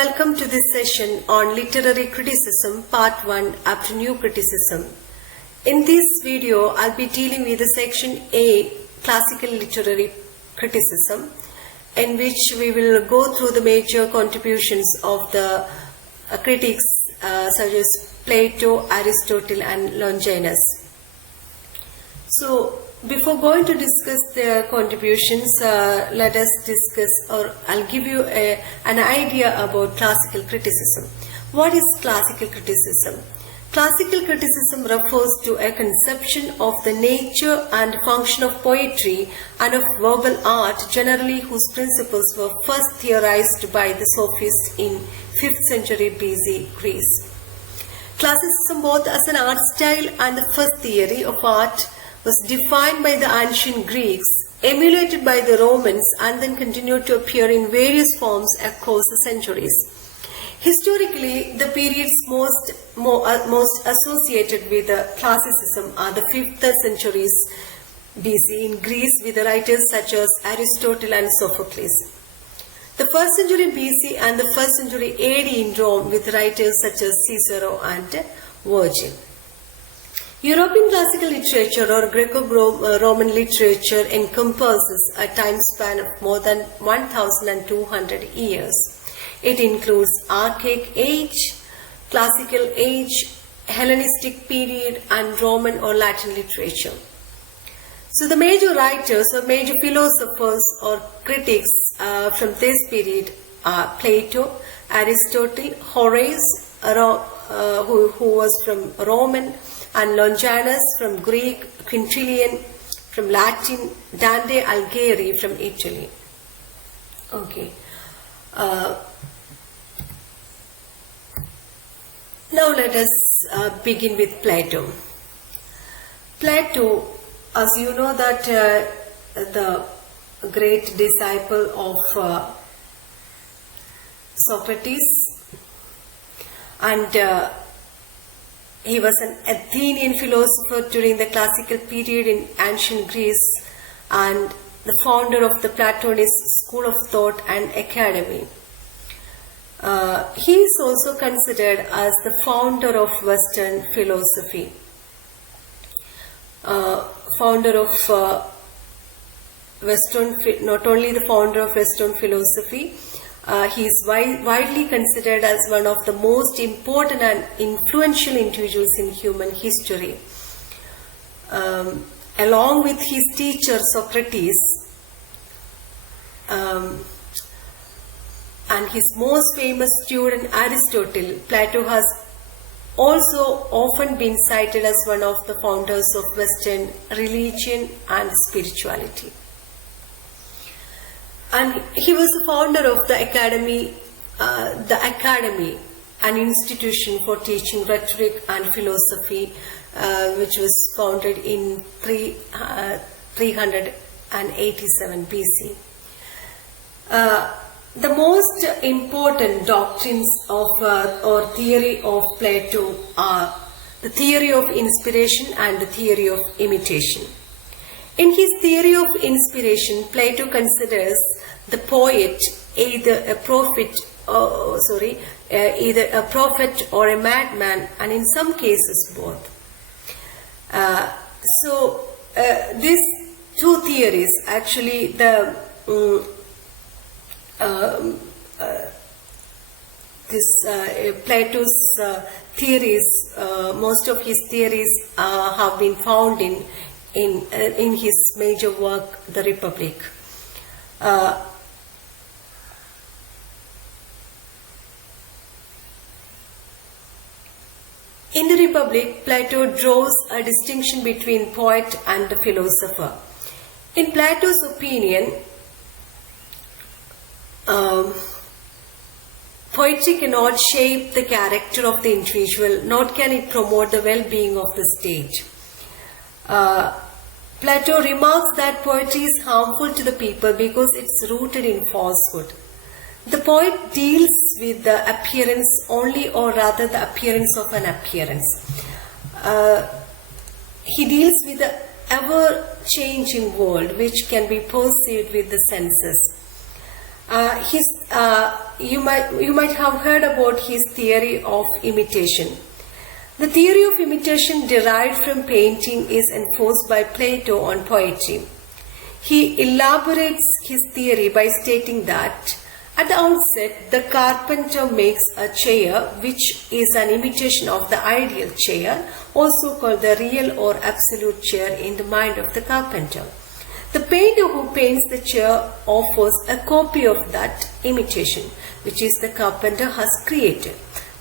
welcome to this session on Literary Criticism Part 1 After New Criticism. In this video, I'll be dealing with the Section A, Classical Literary Criticism, in which we will go through the major contributions of the critics such as Plato, Aristotle and Longinus. So, before going to discuss their contributions, let us discuss, or I'll give you an idea about classical criticism. What is classical criticism? Classical criticism refers to a conception of the nature and function of poetry and of verbal art, generally whose principles were first theorized by the sophists in 5th century BC Greece. Classicism, both as an art style and the first theory of art, was defined by the ancient Greeks, emulated by the Romans, and then continued to appear in various forms across the centuries. Historically, the periods most associated with classicism are the 5th centuries BC in Greece, with the writers such as Aristotle and Sophocles. The 1st century BC and the 1st century AD in Rome, with writers such as Cicero and Virgil. European classical literature or Greco-Roman literature encompasses a time span of more than 1,200 years. It includes Archaic Age, Classical Age, Hellenistic period and Roman or Latin literature. So the major writers or major philosophers or critics from this period are Plato, Aristotle, Horace, who was from Roman, and Longinus from Greek, Quintilian from Latin, Dante Alighieri from Italy. Okay. Now let us begin with Plato. Plato, as you know, that the great disciple of Socrates, and he was an Athenian philosopher during the classical period in ancient Greece and the founder of the Platonist school of thought and academy. He is also considered as the founder of Western philosophy. Not only the founder of Western philosophy, he is widely considered as one of the most important and influential individuals in human history. Along with his teacher Socrates and his most famous student Aristotle, Plato has also often been cited as one of the founders of Western religion and spirituality. And he was the founder of the Academy, an institution for teaching rhetoric and philosophy, which was founded in 387 BC. The most important doctrines of or theory of Plato are the theory of inspiration and the theory of imitation. In his theory of inspiration, Plato considers the poet either a prophet or a madman, and in some cases both. These two theories, actually, Plato's theories, most of his theories have been found in his major work, The Republic. In The Republic, Plato draws a distinction between poet and the philosopher. In Plato's opinion, poetry cannot shape the character of the individual, nor can it promote the well-being of the state. Plato remarks that poetry is harmful to the people because it's rooted in falsehood. The poet deals with the appearance only, or rather the appearance of an appearance. He deals with the ever-changing world which can be perceived with the senses. You might have heard about his theory of imitation. The theory of imitation derived from painting is enforced by Plato on poetry. He elaborates his theory by stating that at the outset, the carpenter makes a chair which is an imitation of the ideal chair, also called the real or absolute chair in the mind of the carpenter. The painter who paints the chair offers a copy of that imitation, which is the carpenter has created.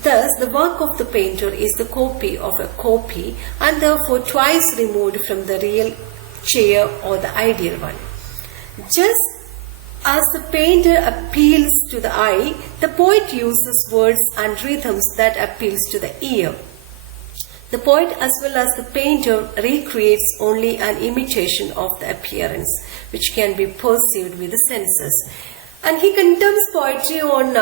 Thus, the work of the painter is the copy of a copy and therefore twice removed from the real chair or the ideal one. Just as the painter appeals to the eye, the poet uses words and rhythms that appeals to the ear. The poet as well as the painter recreates only an imitation of the appearance, which can be perceived with the senses. And he condemns poetry on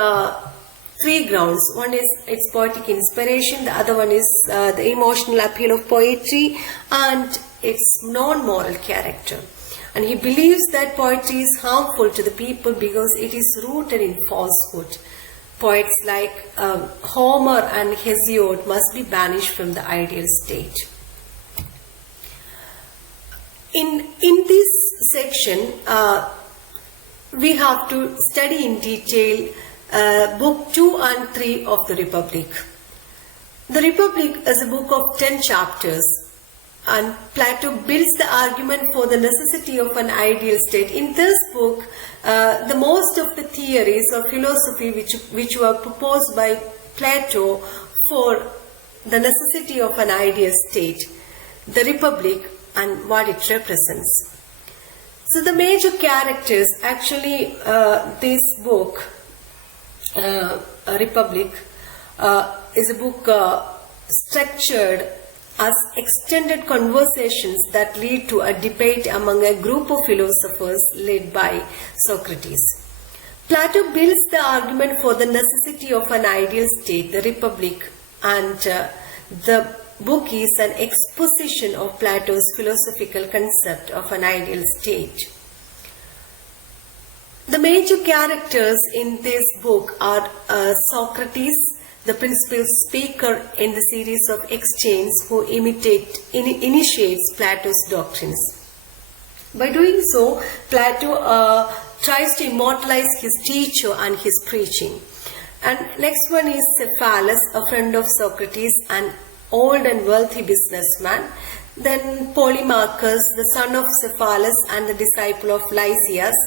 three grounds. One is its poetic inspiration, the other one is the emotional appeal of poetry, and its non-moral character. And he believes that poetry is harmful to the people because it is rooted in falsehood. Poets like Homer and Hesiod must be banished from the ideal state. In this section, we have to study in detail book 2 and 3 of the Republic. The Republic is a book of 10 chapters. And Plato builds the argument for the necessity of an ideal state. In this book, the most of the theories of philosophy which were proposed by Plato for the necessity of an ideal state, the Republic and what it represents. So the major characters, actually this book, Republic, is a book structured as extended conversations that lead to a debate among a group of philosophers led by Socrates. Plato builds the argument for the necessity of an ideal state, the Republic, and the book is an exposition of Plato's philosophical concept of an ideal state. The major characters in this book are Socrates, the principal speaker in the series of exchanges who initiates Plato's doctrines. By doing so, Plato tries to immortalize his teacher and his preaching. And next one is Cephalus, a friend of Socrates, an old and wealthy businessman. Then Polemarchus, the son of Cephalus and the disciple of Lysias.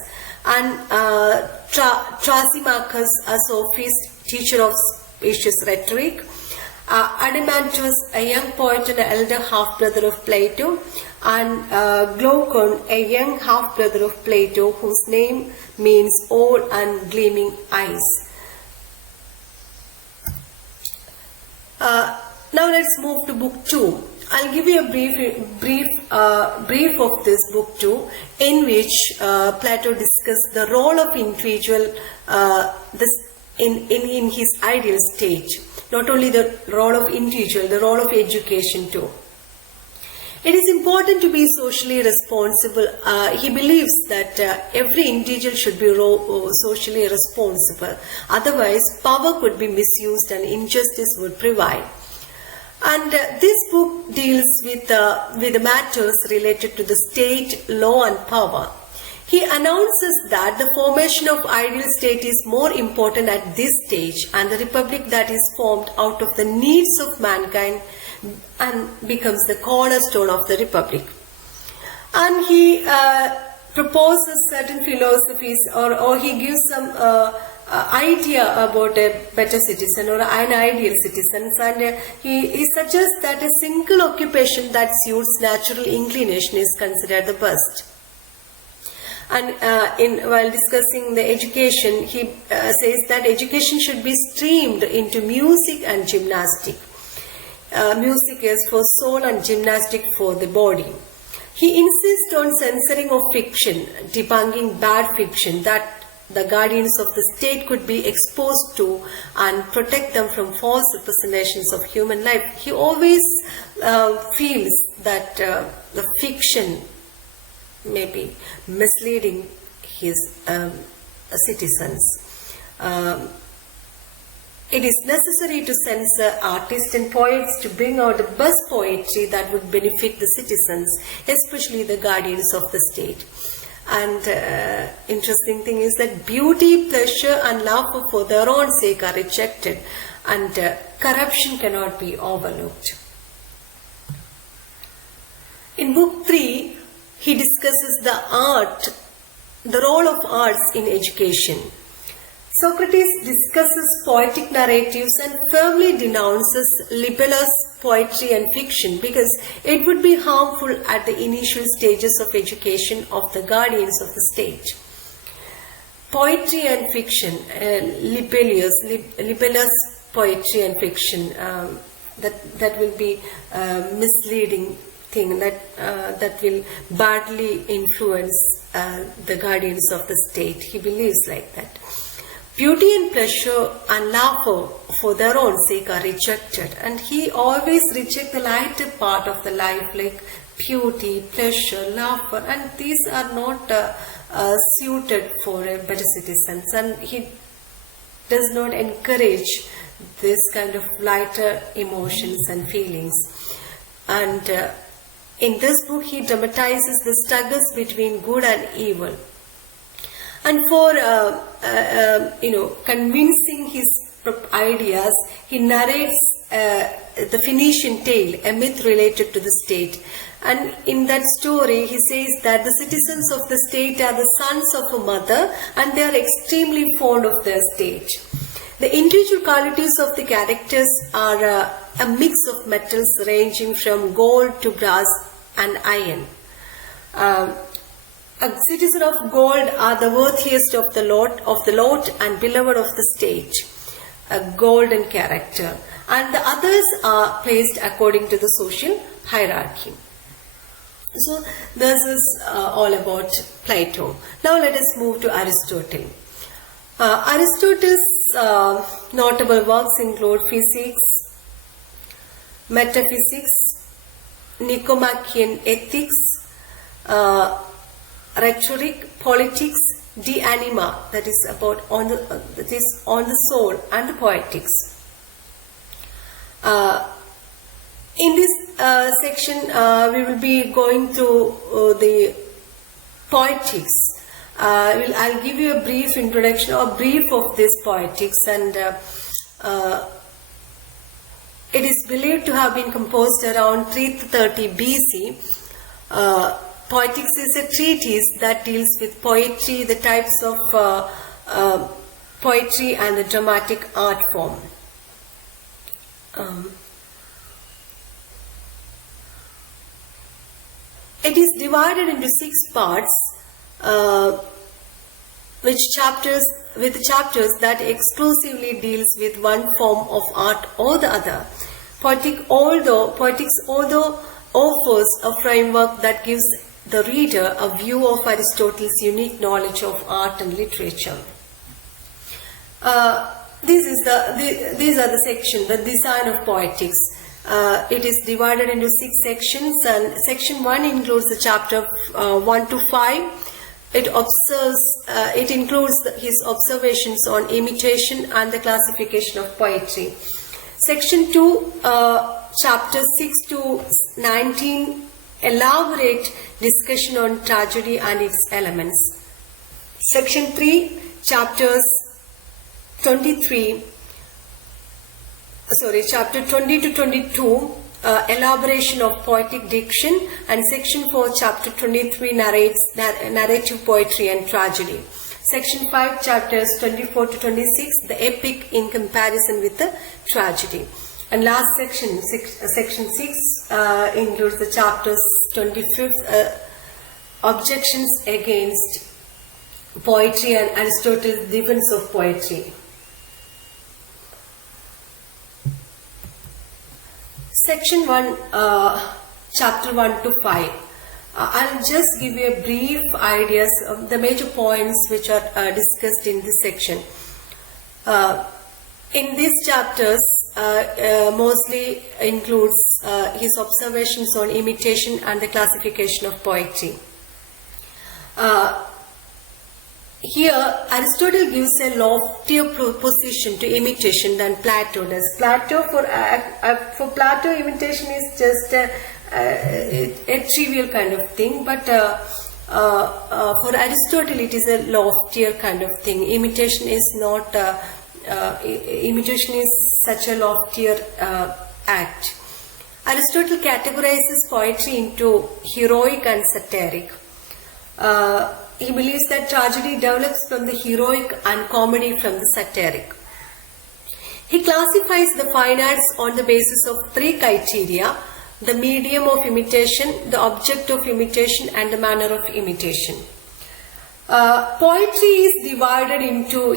And Thrasymachus, a sophist, teacher of specious rhetoric. Adeimantus, a young poet and an elder half-brother of Plato. And Glaucon, a young half-brother of Plato, whose name means old and gleaming eyes. Now let's move to book 2. I'll give you a brief of this book 2, in which Plato discussed the role of individual in his ideal state. Not only the role of individual, the role of education too. It is important to be socially responsible. He believes that every individual should be socially responsible. Otherwise, power could be misused and injustice would prevail. And this book deals with the matters related to the state, law and power. He announces that the formation of ideal state is more important at this stage, and the republic that is formed out of the needs of mankind and becomes the cornerstone of the republic. And he proposes certain philosophies, or he gives some idea about a better citizen or an ideal citizen, and he suggests that a single occupation that suits natural inclination is considered the best. And while discussing the education, he says that education should be streamed into music and gymnastic. Music is for soul and gymnastic for the body. He insists on censoring of fiction, debunking bad fiction that the guardians of the state could be exposed to, and protect them from false representations of human life. He always feels that the fiction may be misleading his citizens. It is necessary to censor artists and poets to bring out the best poetry that would benefit the citizens, especially the guardians of the state. And interesting thing is that beauty, pleasure and love for their own sake are rejected, and corruption cannot be overlooked. In book 3, he discusses the role of arts in education. Socrates discusses poetic narratives and firmly denounces libellous poetry and fiction because it would be harmful at the initial stages of education of the guardians of the state. Poetry and fiction, libellous poetry and fiction, that will be misleading thing that will badly influence the guardians of the state. He believes like that. Beauty and pleasure and laughter for their own sake are rejected, and he always rejects the lighter part of the life like beauty, pleasure, laughter, and these are not suited for a better citizens, and he does not encourage this kind of lighter emotions and feelings. And in this book he dramatizes the struggles between good and evil. And for convincing his ideas, he narrates the Phoenician tale, a myth related to the state. And in that story, he says that the citizens of the state are the sons of a mother, and they are extremely fond of their state. The individual qualities of the characters are a mix of metals ranging from gold to brass and iron. A citizen of gold are the worthiest of the lot and beloved of the state, a golden character, and the others are placed according to the social hierarchy. So this is all about Plato. Now let us move to Aristotle. Aristotle's notable works include Physics, Metaphysics, Nicomachean Ethics, Rhetoric, Politics, De Anima, that is about on the soul, and the Poetics. In this section, we will be going through the Poetics. I'll give you a brief introduction or brief of this Poetics, and it is believed to have been composed around 330 BC. Poetics is a treatise that deals with poetry, the types of poetry and the dramatic art form. It is divided into 6 parts, with chapters that exclusively deals with one form of art or the other. Poetics although offers a framework that gives the reader a view of Aristotle's unique knowledge of art and literature. These are the sections, the design of Poetics. It is divided into 6 sections, and section 1 includes the chapter 1 to 5. It includes his observations on imitation and the classification of poetry. Section 2, chapters 6 to 19, elaborate discussion on tragedy and its elements. Section 3, chapter 20 to 22, elaboration of poetic diction, and section 4, chapter 23, narrative poetry and tragedy. Section 5, chapters 24 to 26, the epic in comparison with the tragedy. And last section, section 6, includes the chapters 25, objections against poetry and Aristotle's defense of poetry. Section 1, chapter 1 to 5. I'll just give you a brief ideas of the major points which are discussed in this section. In these chapters, mostly includes his observations on imitation and the classification of poetry. here Aristotle gives a loftier position to imitation than Plato does. For Plato, imitation is just a trivial kind of thing, but for Aristotle it is a loftier kind of thing. Imitation is not. Imitation is such a loftier act. Aristotle categorizes poetry into heroic and satiric. He believes that tragedy develops from the heroic and comedy from the satiric. He classifies the fine arts on the basis of three criteria: the medium of imitation, the object of imitation, and the manner of imitation. Poetry is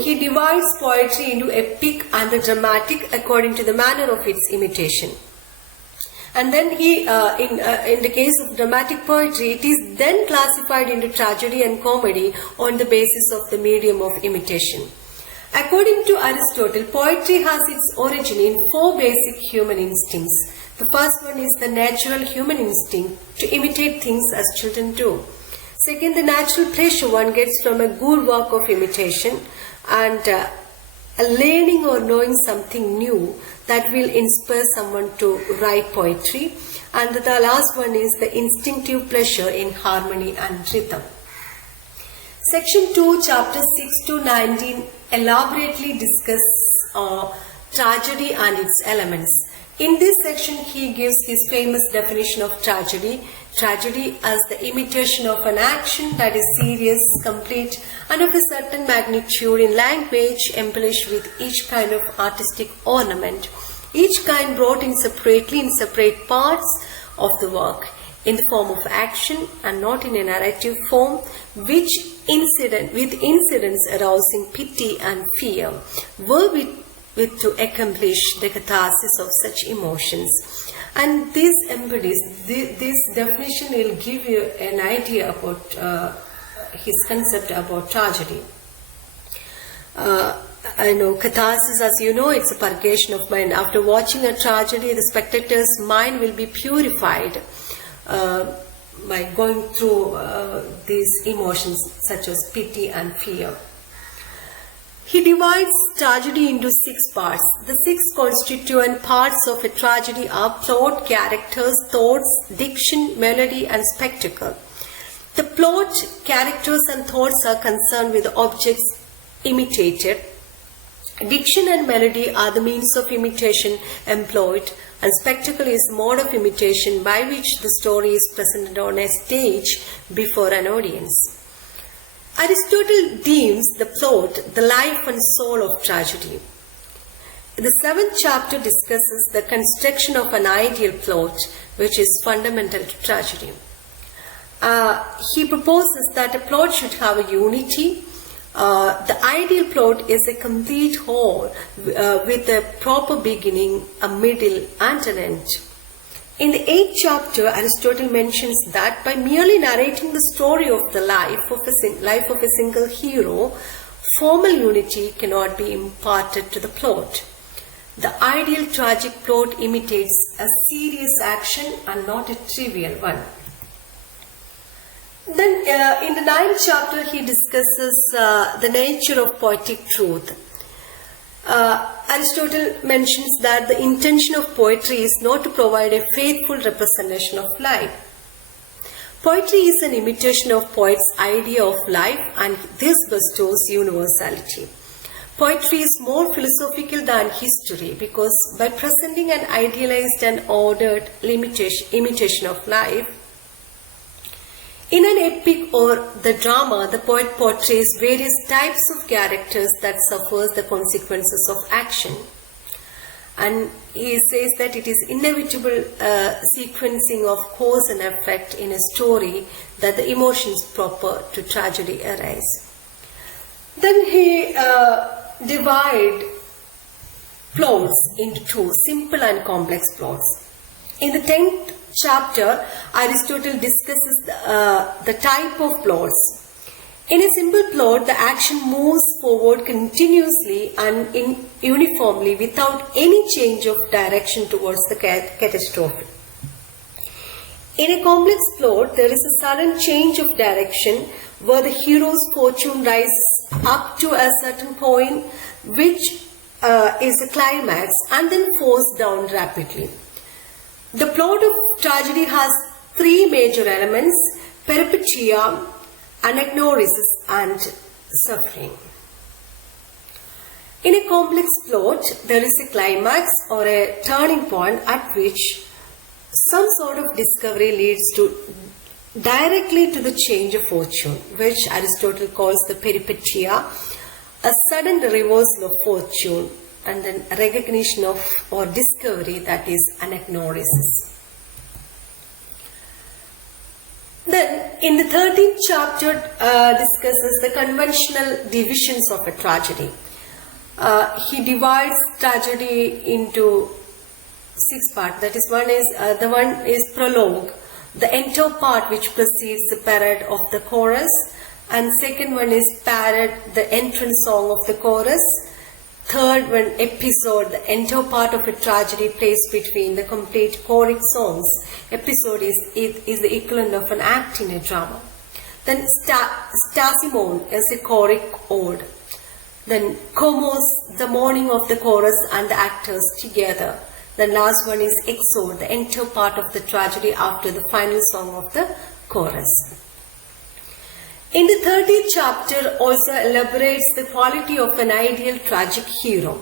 he divides poetry into epic and the dramatic according to the manner of its imitation. And then in the case of dramatic poetry, it is then classified into tragedy and comedy on the basis of the medium of imitation. According to Aristotle, poetry has its origin in four basic human instincts. The first one is the natural human instinct to imitate things as children do. Second, the natural pleasure one gets from a good work of imitation, and a learning or knowing something new that will inspire someone to write poetry. And the last one is the instinctive pleasure in harmony and rhythm. Section 2, chapter 6 to 19 elaborately discuss tragedy and its elements. In this section, he gives his famous definition of tragedy. Tragedy as the imitation of an action that is serious, complete, and of a certain magnitude in language, embellished with each kind of artistic ornament, each kind brought in separately in separate parts of the work, in the form of action and not in a narrative form, with incidents arousing pity and fear, wherewith to accomplish the catharsis of such emotions. And this definition will give you an idea about his concept about tragedy. I know catharsis, as you know, it's a purgation of mind. After watching a tragedy, the spectator's mind will be purified by going through these emotions such as pity and fear. He divides tragedy into 6 parts. The 6 constituent parts of a tragedy are plot, characters, thoughts, diction, melody, and spectacle. The plot, characters, and thoughts are concerned with the objects imitated. Diction and melody are the means of imitation employed, and spectacle is the mode of imitation by which the story is presented on a stage before an audience. Aristotle deems the plot the life and soul of tragedy. The 7th chapter discusses the construction of an ideal plot, which is fundamental to tragedy. He proposes that a plot should have a unity. The ideal plot is a complete whole with a proper beginning, a middle, and an end. In the 8th chapter, Aristotle mentions that by merely narrating the story of the life of a single hero, formal unity cannot be imparted to the plot. The ideal tragic plot imitates a serious action and not a trivial one. Then in the 9th chapter, he discusses the nature of poetic truth. Aristotle mentions that the intention of poetry is not to provide a faithful representation of life. Poetry is an imitation of poet's idea of life, and this bestows universality. Poetry is more philosophical than history because by presenting an idealized and ordered imitation of life, in an epic or the drama, the poet portrays various types of characters that suffers the consequences of action. And he says that it is inevitable sequencing of cause and effect in a story that the emotions proper to tragedy arise. Then he divides plots into 2, simple and complex plots. In the 10th chapter, Aristotle discusses the type of plots. In a simple plot, the action moves forward continuously and uniformly without any change of direction towards the catastrophe. In a complex plot, there is a sudden change of direction where the hero's fortune rises up to a certain point, which is a climax, and then falls down rapidly. The plot of tragedy has three major elements: peripeteia, anagnorisis, and suffering. In a complex plot, there is a climax or a turning point at which some sort of discovery leads directly to the change of fortune, which Aristotle calls the peripeteia, a sudden reversal of fortune, and then recognition of or discovery, that is anagnorisis. Then, in the 13th chapter, discusses the conventional divisions of a tragedy. He divides tragedy into 6 parts. That is, one is prologue, the entire part which precedes the parade of the chorus, and second one is parade, the entrance song of the chorus. Third one, episode, the entire part of a tragedy placed between the complete choric songs. Episode is the equivalent of an act in a drama. Then Stasimon is a choric ode. Then Komos, the mourning of the chorus and the actors together. The last one is Exode, the entire part of the tragedy after the final song of the chorus. In the 30th chapter also elaborates the quality of an ideal tragic hero.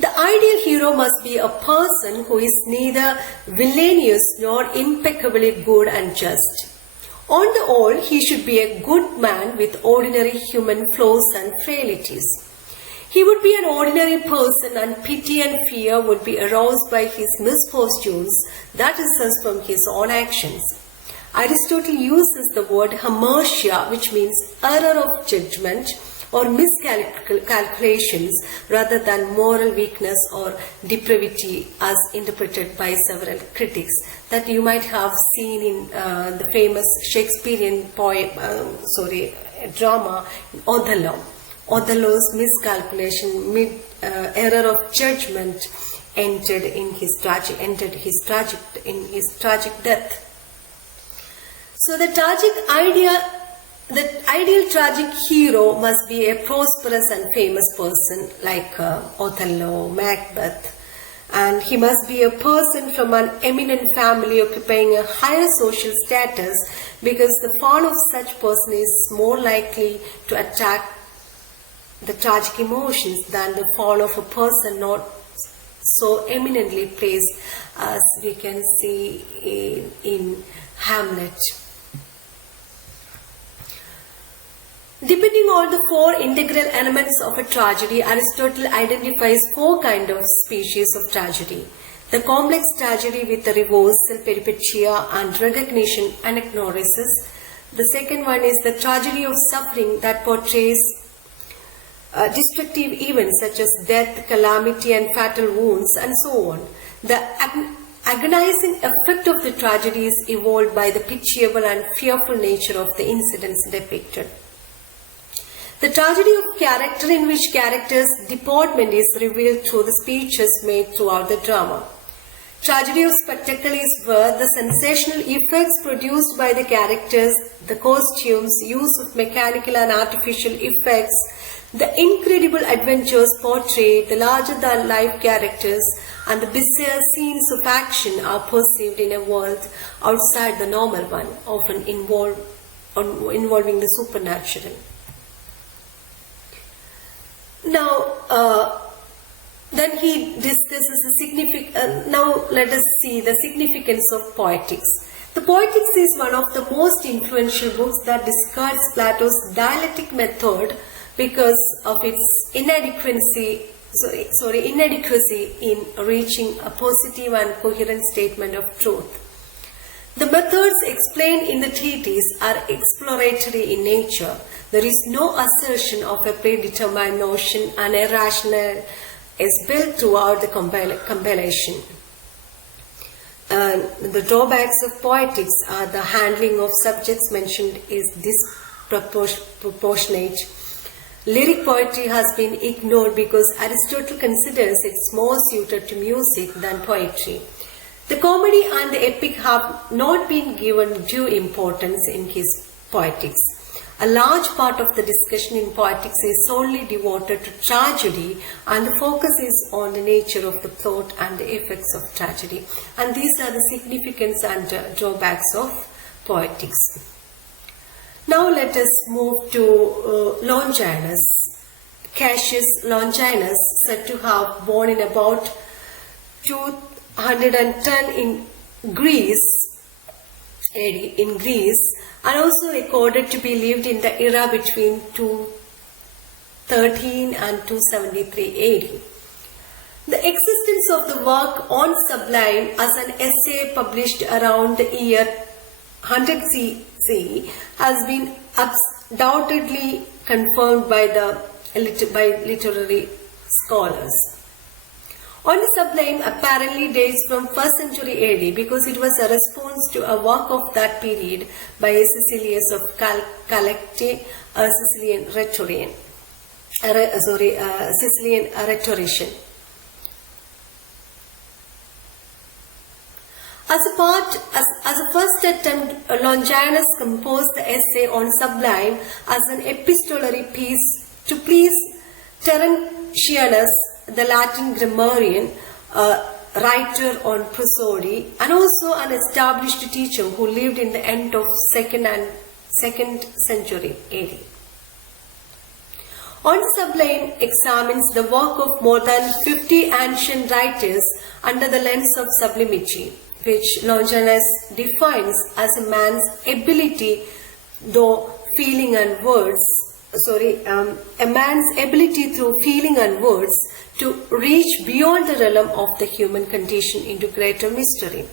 The ideal hero must be a person who is neither villainous nor impeccably good and just. On the whole, he should be a good man with ordinary human flaws and frailties. He would be an ordinary person, and pity and fear would be aroused by his misfortunes, that is from his own actions. Aristotle uses the word hamartia, which means error of judgment or miscalculations, rather than moral weakness or depravity, as interpreted by several critics, that you might have seen in the famous Shakespearean drama Othello. Othello's miscalculation, error of judgment entered his tragic death. So the ideal tragic hero must be a prosperous and famous person like Othello, Macbeth, and he must be a person from an eminent family occupying a higher social status, because the fall of such person is more likely to attack the tragic emotions than the fall of a person not so eminently placed, as we can see in Hamlet. Depending on the 4 integral elements of a tragedy, Aristotle identifies 4 kinds of species of tragedy. The complex tragedy with the reversal, peripeteia, and recognition, anagnorisis. The second one is the tragedy of suffering that portrays destructive events such as death, calamity, and fatal wounds, and so on. The agonizing effect of the tragedy is evolved by the pitiable and fearful nature of the incidents depicted. The tragedy of character, in which character's deportment is revealed through the speeches made throughout the drama. Tragedy of spectacle is where the sensational effects produced by the characters, the costumes, use of mechanical and artificial effects, the incredible adventures portrayed, the larger-than-life characters, and the bizarre scenes of action are perceived in a world outside the normal one, often involving the supernatural. Now, then he discusses the significance. Now let us see the significance of Poetics. The Poetics is one of the most influential books that discards Plato's dialectic method because of its inadequacy in reaching a positive and coherent statement of truth. The methods explained in the treatise are exploratory in nature. There is no assertion of a predetermined notion, and a rationale is built throughout the compilation. The drawbacks of Poetics are the handling of subjects mentioned is disproportionate. Lyric poetry has been ignored because Aristotle considers it more suited to music than poetry. The comedy and the epic have not been given due importance in his Poetics. A large part of the discussion in poetics is solely devoted to tragedy, and the focus is on the nature of the plot and the effects of tragedy. And these are the significance and drawbacks of poetics. Now let us move to Longinus. Cassius Longinus, said to have born in about 210 in Greece, and also recorded to be lived in the era between 213 and 273 AD. The existence of the work on Sublime as an essay published around the year 100 CC has been undoubtedly confirmed by literary scholars. On the Sublime apparently dates from 1st century AD because it was a response to a work of that period by Caecilius of Collecte, a Sicilian rhetorician. As a first attempt, Longinus composed the essay on Sublime as an epistolary piece to please Terentianus, the Latin grammarian, writer on prosody, and also an established teacher who lived in the end of 2nd century AD. On Sublime examines the work of more than 50 ancient writers under the lens of sublimity, which Longinus defines as a man's ability through feeling and words to reach beyond the realm of the human condition into greater mystery.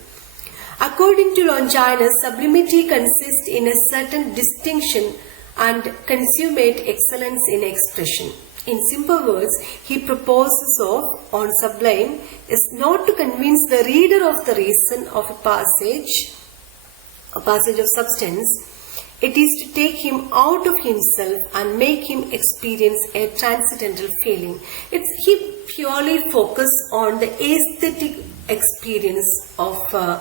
According to Longinus, sublimity consists in a certain distinction and consummate excellence in expression. In simple words, he proposes on Sublime is not to convince the reader of the reason of a passage of substance. It is to take him out of himself and make him experience a transcendental feeling. He purely focuses on the aesthetic experience of a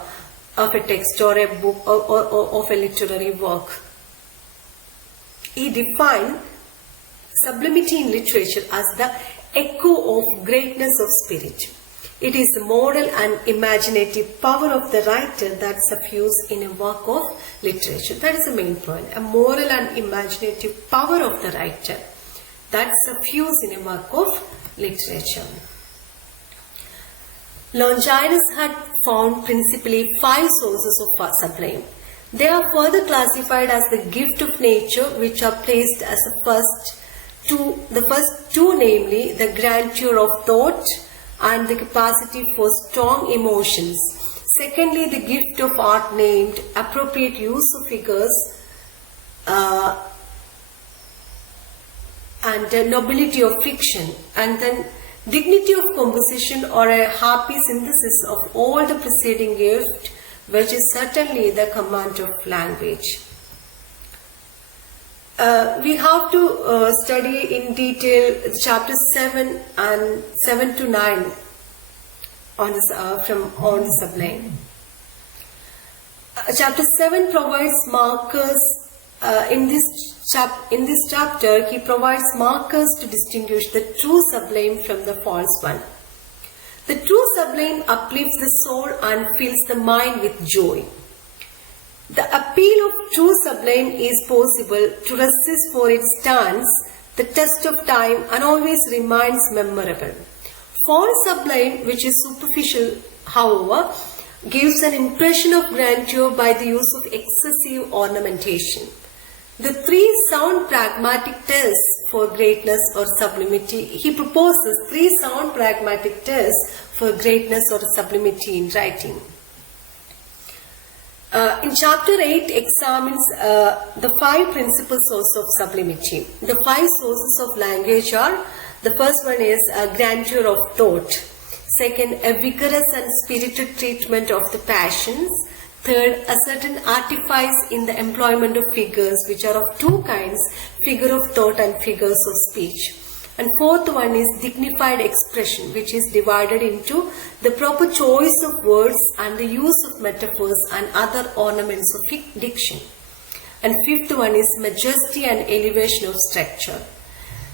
text or a book or of a literary work. He defined sublimity in literature as the echo of greatness of spirit. It is the moral and imaginative power of the writer that suffused in a work of literature. That is the main point. A moral and imaginative power of the writer that suffused in a work of literature. Longinus had found principally 5 sources of Sublime. They are further classified as the gift of nature, which are placed as the first two, namely the grandeur of thought and the capacity for strong emotions. Secondly, the gift of art, named appropriate use of figures and nobility of fiction, and then dignity of composition, or a happy synthesis of all the preceding gift, which is certainly the command of language. We have to study in detail chapters 7 and 7 to 9 on Sublime. Chapter 7 provides markers. In this chapter, he provides markers to distinguish the true Sublime from the false one. The true Sublime uplifts the soul and fills the mind with joy. The appeal of true Sublime is possible to resist, for it stands the test of time and always remains memorable. False Sublime, which is superficial, however, gives an impression of grandeur by the use of excessive ornamentation. The 3 sound pragmatic tests for greatness or sublimity. He proposes 3 sound pragmatic tests for greatness or sublimity in writing. In chapter 8 examines the 5 principal sources of sublimity. The 5 sources of language are: the first one is grandeur of thought. Second, a vigorous and spirited treatment of the passions. Third, a certain artifice in the employment of figures, which are of 2 kinds, figure of thought and figures of speech. And fourth one is dignified expression, which is divided into the proper choice of words and the use of metaphors and other ornaments of diction. And fifth one is majesty and elevation of structure.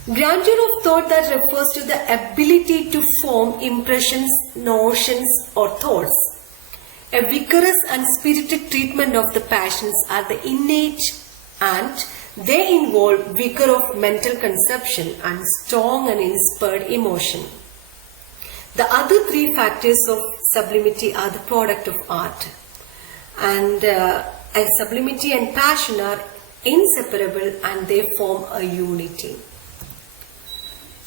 Grandeur of thought that refers to the ability to form impressions, notions or thoughts. A vigorous and spirited treatment of the passions are the innate and they involve vigor of mental conception and strong and inspired emotion. The other three factors of sublimity are the product of art. And sublimity and passion are inseparable and they form a unity.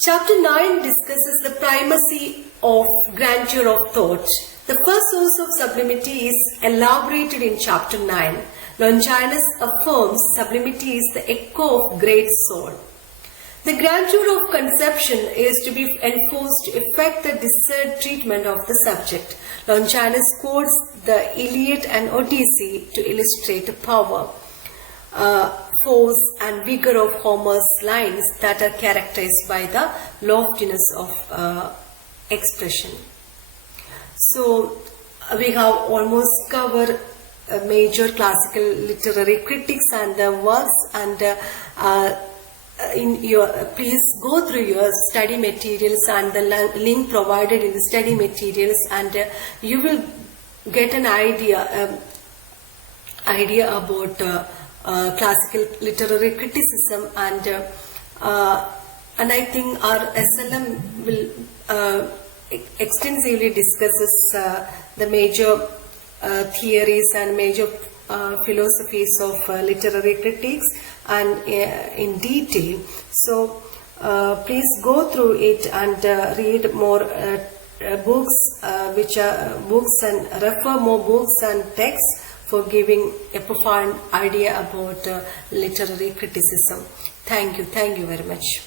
Chapter 9 discusses the primacy of grandeur of thought. The first source of sublimity is elaborated in chapter 9. Longinus affirms sublimity is the echo of great soul. The grandeur of conception is to be enforced to effect the desired treatment of the subject. Longinus quotes the Iliad and Odyssey to illustrate the power, force and vigor of Homer's lines that are characterized by the loftiness of expression. So we have almost covered major classical literary critics and the works, and please go through your study materials and the link provided in the study materials, and you will get an idea about classical literary criticism, and I think our SLM will extensively discusses the major theories and major philosophies of literary critics and in detail. So please go through it and read more books, which are books, and refer more books and texts for giving a profound idea about literary criticism. Thank you very much.